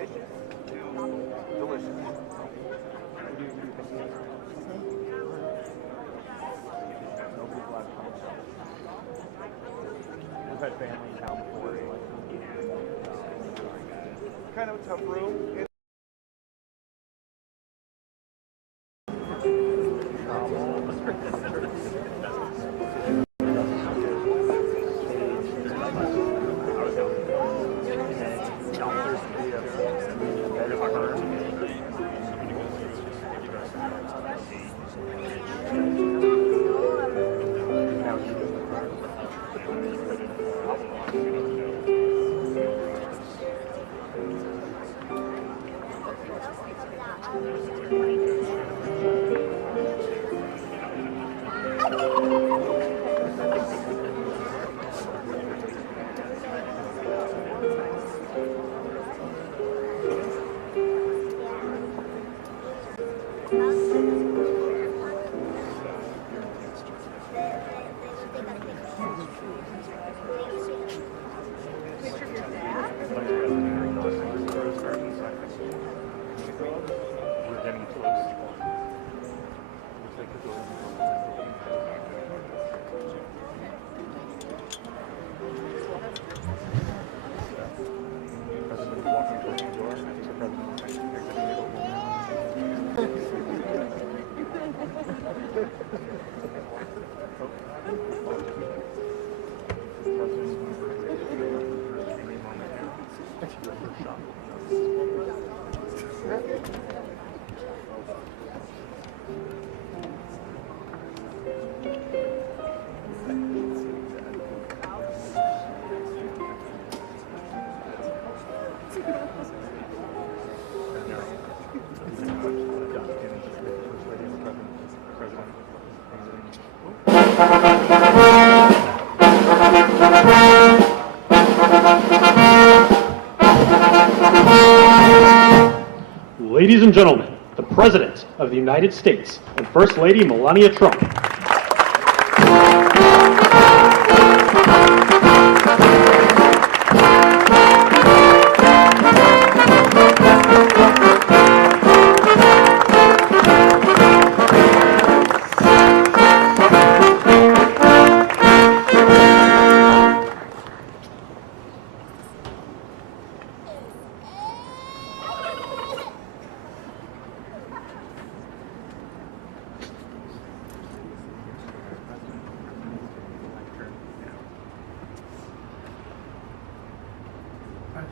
Delicious. No people have come. We've had family in town before. Kind of a tough room. Ladies and gentlemen, the President of the United States and First Lady Melania Trump.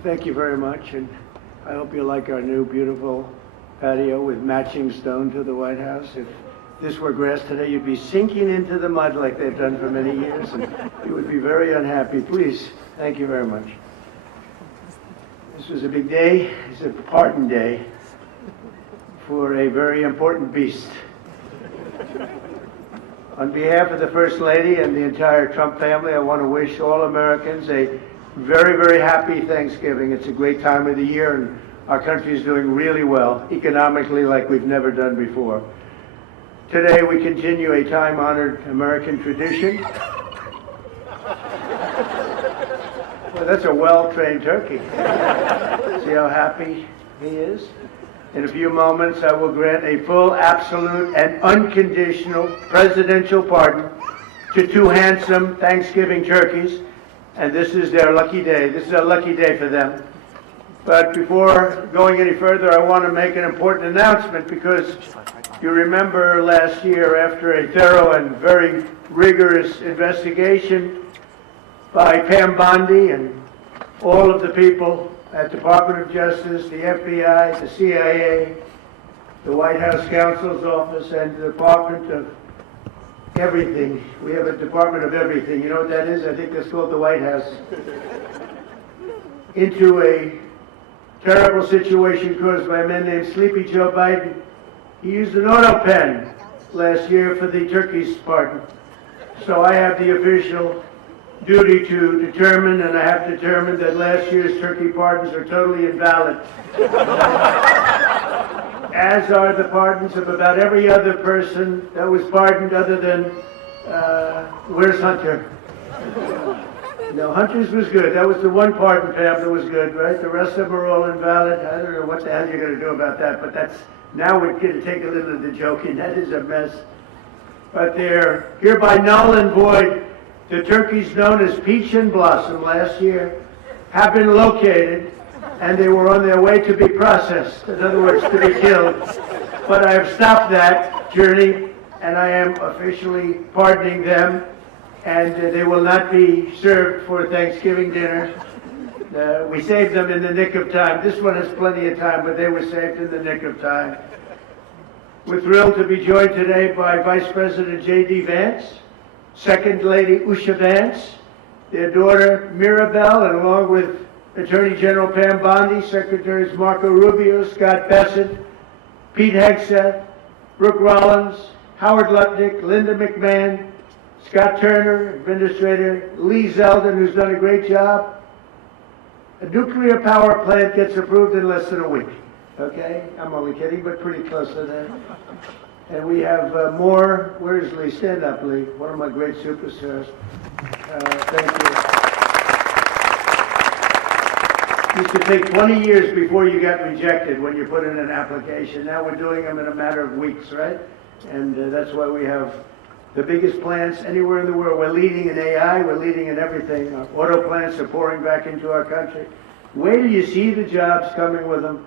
Thank you very much, and I hope you like our new beautiful patio with matching stone to the White House. If this were grass today, you'd be sinking into the mud like they've done for many years, and you would be very unhappy. Please, thank you very much. This was a big day. It's a pardon day for a very important beast. On behalf of the First Lady and the entire Trump family, I want to wish all Americans a very, very happy Thanksgiving. It's a great time of the year, and our country is doing really well, economically, like we've never done before. Today, we continue a time-honored American tradition. Well, that's a well-trained turkey. See how happy he is? In a few moments, I will grant a full, absolute, and unconditional presidential pardon to two handsome Thanksgiving turkeys. And this is their lucky day. This is a lucky day for them. But before going any further, I want to make an important announcement, because you remember last year, after a thorough and very rigorous investigation by Pam Bondi and all of the people at Department of Justice, the FBI, the CIA, the White House Counsel's Office, and the Department of Everything. We have a Department of Everything. You know what that is? I think that's called the White House. Into a terrible situation caused by a man named Sleepy Joe Biden. He used an auto pen last year for the turkey's pardon. So I have the official duty to determine, and I have determined that last year's turkey pardons are totally invalid. As are the pardons of about every other person that was pardoned other than, where's Hunter? No, Hunter's was good. That was the one pardon, Pam, that was good, right? The rest of them are all invalid. I don't know what the hell you're going to do about that, but that's, now we're going to take a little of the joking. That is a mess. But they're hereby null and void. The turkeys known as Peach and Blossom last year have been located, and they were on their way to be processed. In other words, to be killed. But I have stopped that journey, and I am officially pardoning them, and they will not be served for Thanksgiving dinner. We saved them in the nick of time. This one has plenty of time, but they were saved in the nick of time. We're thrilled to be joined today by Vice President J.D. Vance, Second Lady Usha Vance, their daughter Mirabelle, and along with Attorney General Pam Bondi, Secretaries Marco Rubio, Scott Bessent, Pete Hegseth, Brooke Rollins, Howard Lutnick, Linda McMahon, Scott Turner, Administrator Lee Zeldin, who's done a great job. A nuclear power plant gets approved in less than a week. Okay? I'm only kidding, but pretty close to that. And we have more. Where's Lee? Stand up, Lee. One of my great superstars. Thank you. Used to take 20 years before you got rejected when you put in an application. Now we're doing them in a matter of weeks, right? And that's why we have the biggest plants anywhere in the world. We're leading in AI. We're leading in everything. Auto plants are pouring back into our country. Wait till you see the jobs coming with them.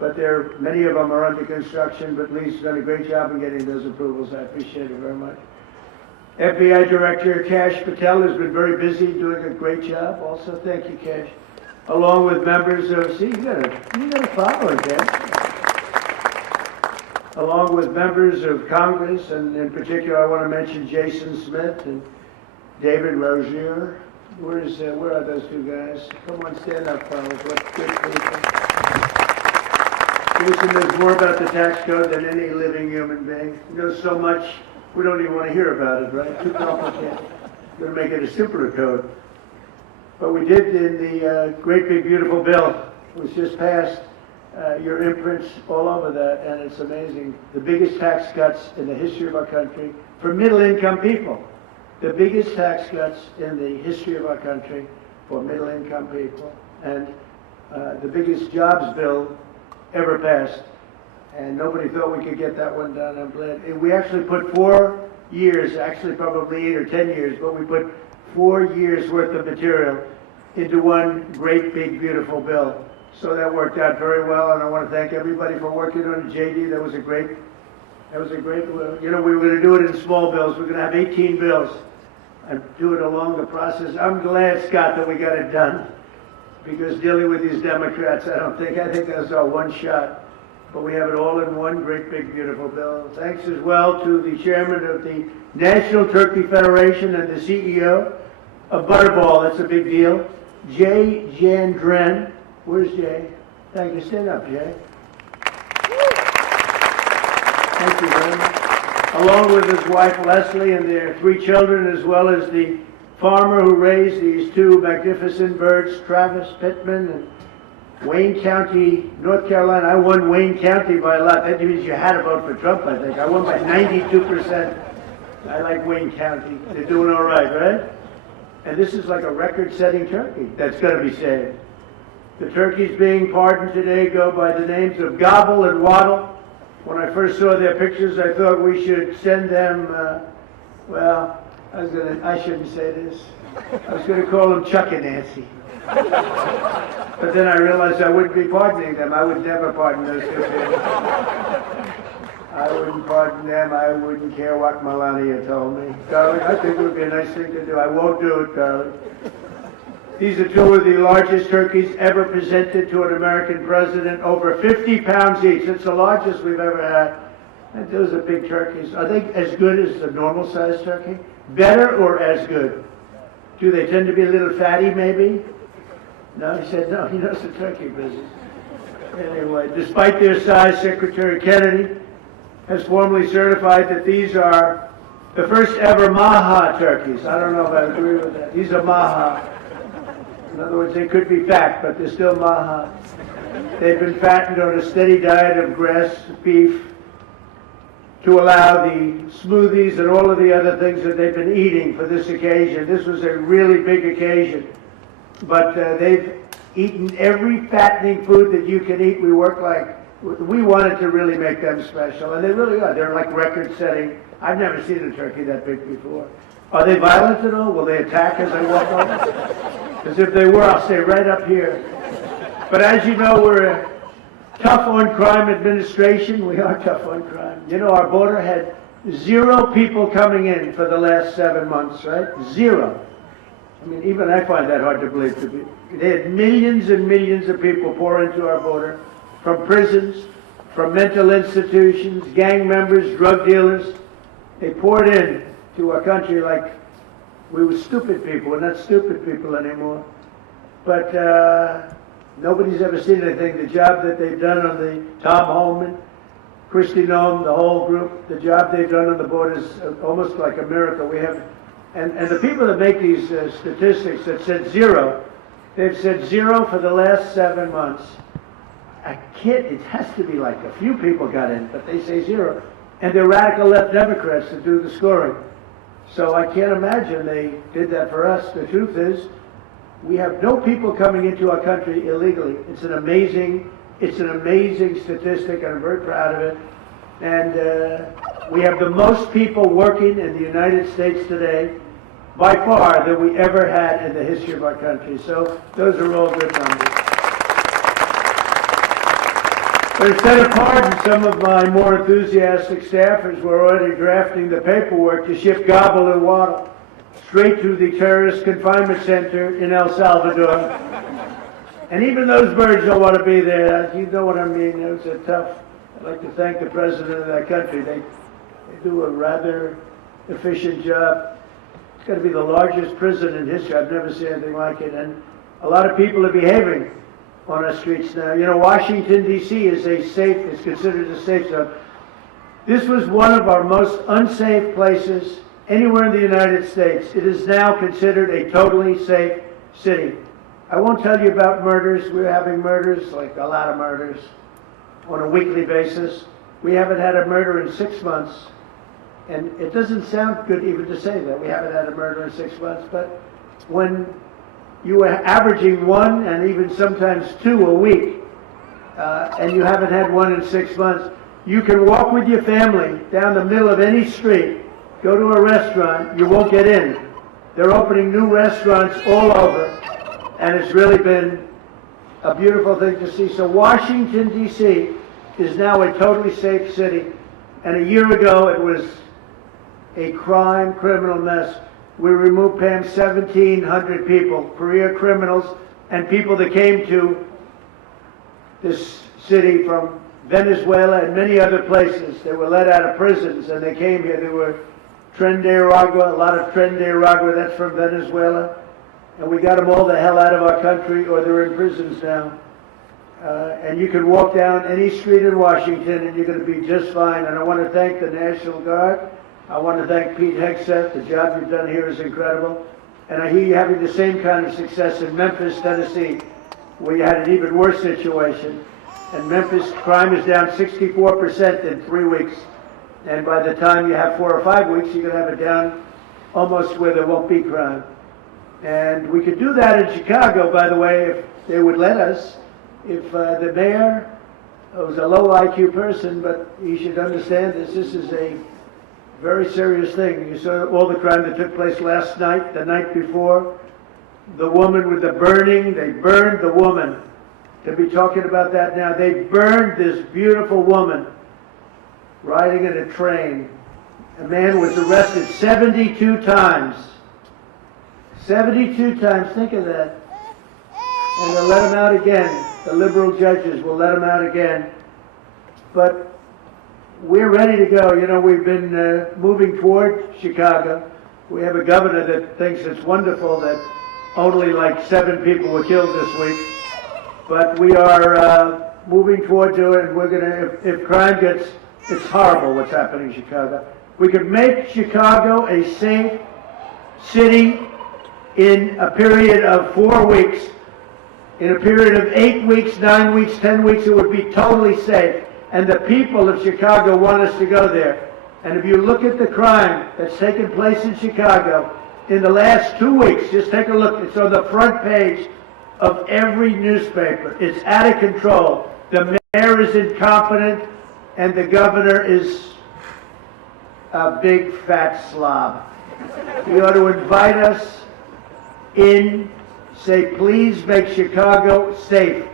But many of them are under construction, but Lee's done a great job in getting those approvals. I appreciate it very much. FBI Director Kash Patel has been very busy doing a great job. Also, thank you, Kash. Along with members of, you gotta follow it, Kash. Along with members of Congress, and in particular, I want to mention Jason Smith and David Rozier. Where are those two guys? Come on, stand up, fellas. What good people. Jason knows more about the tax code than any living human being. He knows so much, we don't even want to hear about it, right? Too complicated. We're going to make it a simpler code. But we did in the great big beautiful bill. It was just passed. Your imprints all over that, and it's amazing. The biggest tax cuts in the history of our country for middle-income people. The biggest tax cuts in the history of our country for middle-income people. And the biggest jobs bill ever passed, and nobody thought we could get that one done. I'm glad. And we actually put 4 years, actually probably 8 or 10 years, but we put 4 years worth of material into one great big beautiful bill. So that worked out very well, and I want to thank everybody for working on it. JD, that was a great, we were going to do it in small bills. We're going to have 18 bills and do it along the process. I'm glad, Scott, that we got it done. Because dealing with these Democrats, I think that's our one shot. But we have it all in one great big beautiful bill. Thanks as well to the chairman of the National Turkey Federation and the CEO of Butterball. That's a big deal. Jay Jandren. Where's Jay? Thank you. Stand up, Jay. Thank you very much. Along with his wife Leslie and their 3 children, as well as the farmer who raised these 2 magnificent birds, Travis Pittman, and Wayne County, North Carolina. I won Wayne County by a lot. That means you had to vote for Trump, I think. I won by 92%. I like Wayne County. They're doing all right, right? And this is like a record-setting turkey that's going to be saved. The turkeys being pardoned today go by the names of Gobble and Waddle. When I first saw their pictures, I thought we should send them, I shouldn't say this. I was going to call them Chuck and Nancy. But then I realized I wouldn't be pardoning them. I would never pardon those 2 people. I wouldn't pardon them. I wouldn't care what Melania told me. Darling, I think it would be a nice thing to do. I won't do it, darling. These are 2 of the largest turkeys ever presented to an American president, over 50 pounds each. It's the largest we've ever had. And those are big turkeys. Are they as good as a normal-sized turkey? Better or as good? Do they tend to be a little fatty, maybe? No, he said no. He knows the turkey business. Anyway, despite their size, Secretary Kennedy has formally certified that these are the first ever Maha turkeys. I don't know if I agree with that. These are Maha. In other words, they could be fat, but they're still Maha. They've been fattened on a steady diet of grass, beef, to allow the smoothies and all of the other things that they've been eating for this occasion. This was a really big occasion, but they've eaten every fattening food that you can eat. We wanted to really make them special, and they really are. They're like record-setting. I've never seen a turkey that big before. Are they violent at all? Will they attack as I walk over? Because if they were, I'll stay right up here. But as you know, we're a tough on crime administration. We are tough on crime. You know, our border had 0 people coming in for the last 7 months, right? 0. I mean, even I find that hard to believe. They had millions and millions of people pour into our border from prisons, from mental institutions, gang members, drug dealers. They poured in to our country like we were stupid people. We're not stupid people anymore. But nobody's ever seen anything. The job that they've done on the Tom Homan, Kristi Noem, the whole group, the job they've done on the border is almost like a miracle. We have, and the people that make these statistics that said 0, they've said 0 for the last 7 months. It has to be like a few people got in, but they say 0. And they're radical left Democrats that do the scoring. So I can't imagine they did that for us. The truth is, we have no people coming into our country illegally. It's an amazing statistic, and I'm very proud of it. And we have the most people working in the United States today, by far, than we ever had in the history of our country. So those are all good numbers. But instead of pardon, some of my more enthusiastic staffers were already drafting the paperwork to ship Gobble and Waddle straight to the terrorist confinement center in El Salvador. And even those birds don't want to be there. You know what I mean? It was a tough. I'd like to thank the president of that country. They do a rather efficient job. It's got to be the largest prison in history. I've never seen anything like it. And a lot of people are behaving on our streets now. You know, Washington, D.C. is considered a safe zone. This was one of our most unsafe places anywhere in the United States. It is now considered a totally safe city. I won't tell you about murders. We're having murders, like a lot of murders, on a weekly basis. We haven't had a murder in 6 months. And it doesn't sound good even to say that. We haven't had a murder in 6 months. But when you are averaging 1 and even sometimes 2 a week, and you haven't had 1 in 6 months, you can walk with your family down the middle of any street, go to a restaurant, you won't get in. They're opening new restaurants all over, and it's really been a beautiful thing to see. So Washington, D.C. is now a totally safe city, and a year ago it was a criminal mess. We removed, Pam, 1,700 people, career criminals, and people that came to this city from Venezuela and many other places. They were let out of prisons, and they came here. They were Tren de Aragua, a lot of Tren de Aragua, that's from Venezuela. And we got them all the hell out of our country, or they're in prisons now. And you can walk down any street in Washington, and you're going to be just fine. And I want to thank the National Guard. I want to thank Pete Hegseth. The job you've done here is incredible. And I hear you having the same kind of success in Memphis, Tennessee, where you had an even worse situation. And Memphis crime is down 64% in 3 weeks. And by the time you have 4 or 5 weeks, you're going to have it down almost where there won't be crime. And we could do that in Chicago, by the way, if they would let us. If the mayor was a low IQ person, but he should understand this. This is a very serious thing. You saw all the crime that took place last night, the night before. The woman with the burning, they burned the woman. To be talking about that now, they burned this beautiful woman riding in a train. A man was arrested 72 times. 72 times, think of that. And they'll let him out again. The liberal judges will let him out again. But we're ready to go. You know, we've been moving toward Chicago. We have a governor that thinks it's wonderful that only like 7 people were killed this week. But we are moving toward it, and we're going to, if crime gets, it's horrible what's happening in Chicago. We could make Chicago a safe city in a period of 4 weeks. In a period of 8 weeks, 9 weeks, 10 weeks, it would be totally safe. And the people of Chicago want us to go there. And if you look at the crime that's taken place in Chicago in the last 2 weeks, just take a look. It's on the front page of every newspaper. It's out of control. The mayor is incompetent, and the governor is a big fat slob. You ought to invite us in, say, please make Chicago safe.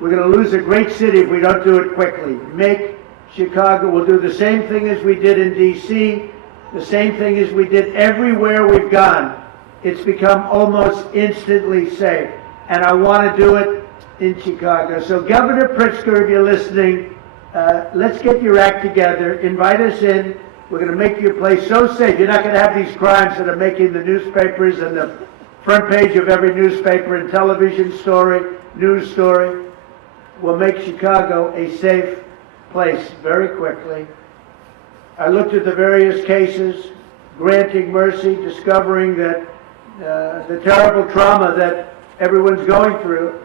We're going to lose a great city if we don't do it quickly. Make Chicago, we'll do the same thing as we did in D.C., the same thing as we did everywhere we've gone. It's become almost instantly safe. And I want to do it in Chicago. So Governor Pritzker, if you're listening, let's get your act together. Invite us in. We're going to make your place so safe. You're not going to have these crimes that are making the newspapers and the front page of every newspaper and television story, news story. We'll make Chicago a safe place very quickly. I looked at the various cases, granting mercy, discovering that the terrible trauma that everyone's going through.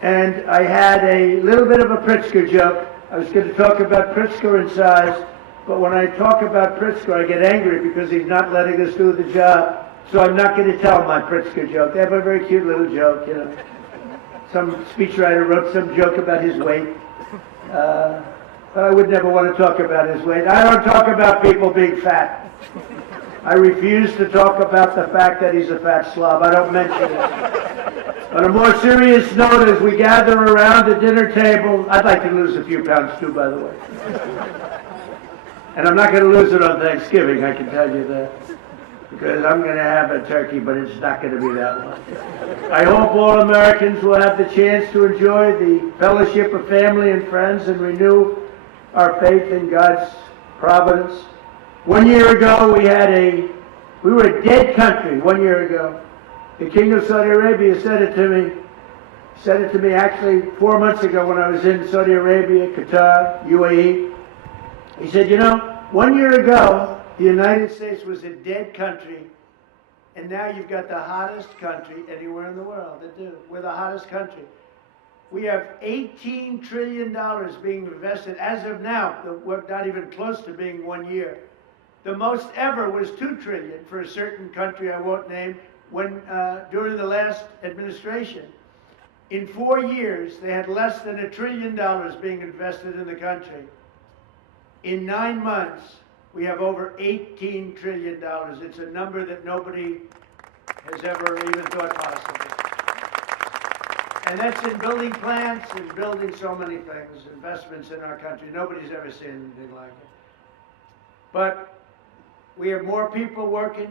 And I had a little bit of a Pritzker joke. I was going to talk about Pritzker and size, but when I talk about Pritzker, I get angry because he's not letting us do the job. So I'm not going to tell my Pritzker joke. They have a very cute little joke, you know. Some speechwriter wrote some joke about his weight. But I would never want to talk about his weight. I don't talk about people being fat. I refuse to talk about the fact that he's a fat slob. I don't mention it. On a more serious note, as we gather around the dinner table, I'd like to lose a few pounds too, by the way. And I'm not going to lose it on Thanksgiving, I can tell you that. Because I'm going to have a turkey, but it's not going to be that one. I hope all Americans will have the chance to enjoy the fellowship of family and friends and renew our faith in God's providence. 1 year ago, we were a dead country 1 year ago. The King of Saudi Arabia said it to me actually 4 months ago when I was in Saudi Arabia, Qatar, UAE. He said, you know, 1 year ago, the United States was a dead country, and now you've got the hottest country anywhere in the world. We're the hottest country. We have $18 trillion being invested as of now. We're not even close to being 1 year. The most ever was $2 trillion for a certain country I won't name during the last administration. In 4 years, they had less than $1 trillion being invested in the country. In 9 months, we have over $18 trillion. It's a number that nobody has ever even thought possible. And that's in building plants and building so many things, investments in our country. Nobody's ever seen anything like it. But we have more people working.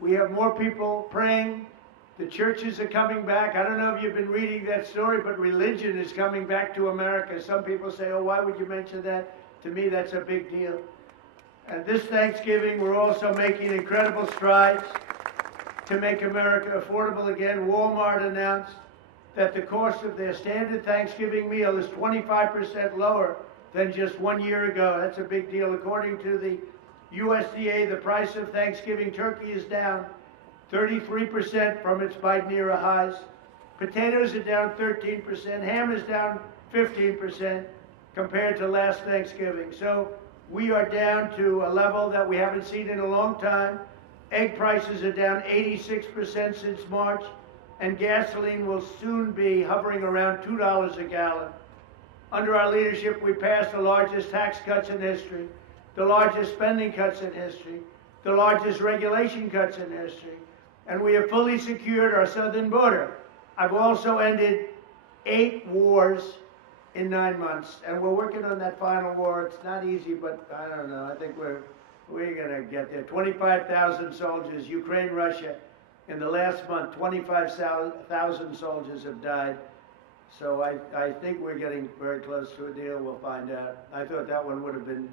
We have more people praying. The churches are coming back. I don't know if you've been reading that story, but religion is coming back to America. Some people say, oh, why would you mention that? To me, that's a big deal. And this Thanksgiving, we're also making incredible strides to make America affordable again. Walmart announced that the cost of their standard Thanksgiving meal is 25% lower than just 1 year ago. That's a big deal. According to the USDA, the price of Thanksgiving turkey is down 33% from its Biden era highs. Potatoes are down 13%. Ham is down 15% compared to last Thanksgiving. So we are down to a level that we haven't seen in a long time. Egg prices are down 86% since March, and gasoline will soon be hovering around $2 a gallon. Under our leadership, we passed the largest tax cuts in history, the largest spending cuts in history, the largest regulation cuts in history, and we have fully secured our southern border. I've also ended 8 wars in 9 months, and we're working on that final war. It's not easy, but I don't know. I think we're going to get there. 25,000 soldiers, Ukraine, Russia. In the last month, 25,000 soldiers have died. So I think we're getting very close to a deal. We'll find out. I thought that one would have been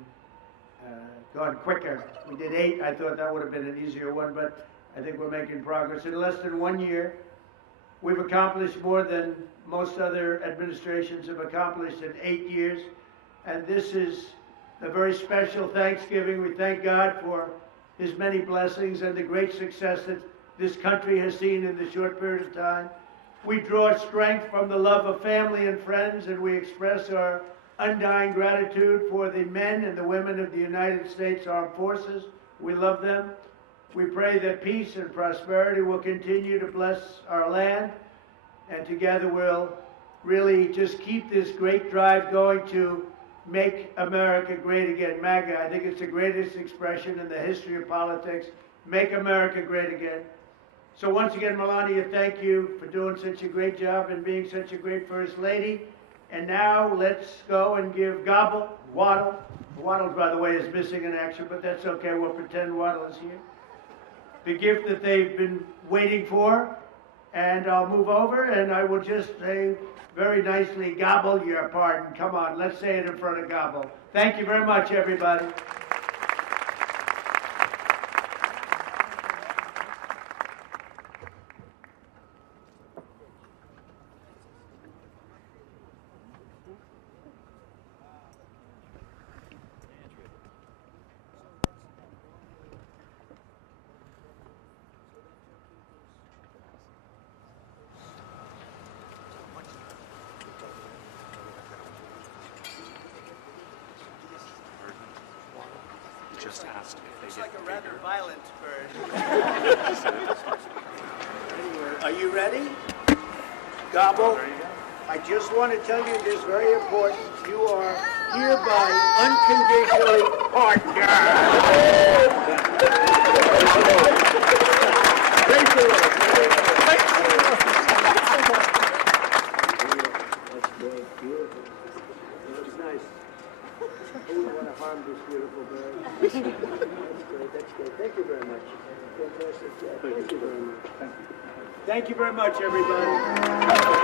gone quicker. We did 8. I thought that would have been an easier one, but I think we're making progress. In less than 1 year, we've accomplished more than most other administrations have accomplished in 8 years. And this is a very special Thanksgiving. We thank God for His many blessings and the great success that this country has seen in the short period of time. We draw strength from the love of family and friends, and we express our undying gratitude for the men and the women of the United States Armed Forces. We love them. We pray that peace and prosperity will continue to bless our land, and together we'll really just keep this great drive going to make America great again. MAGA, I think it's the greatest expression in the history of politics. Make America great again. So once again, Melania, thank you for doing such a great job and being such a great First Lady. And now let's go and give Waddle, by the way, is missing in action, but that's okay. We'll pretend Waddle is here. The gift that they've been waiting for. And I'll move over and I will just say very nicely, Gobble your pardon. Come on, let's say it in front of Gobble. Thank you very much, everybody. Just asked if they Looks get like a bigger. rather violent bird. Anyway, are you ready? Gobble. There you go. I just want to tell you this very important. You are hereby unconditionally That's great, beautiful. That's nice. Who would want to harm this beautiful bird? That's great. Thank you very much. Fantastic job. Thank you very much. Thank you very much, everybody.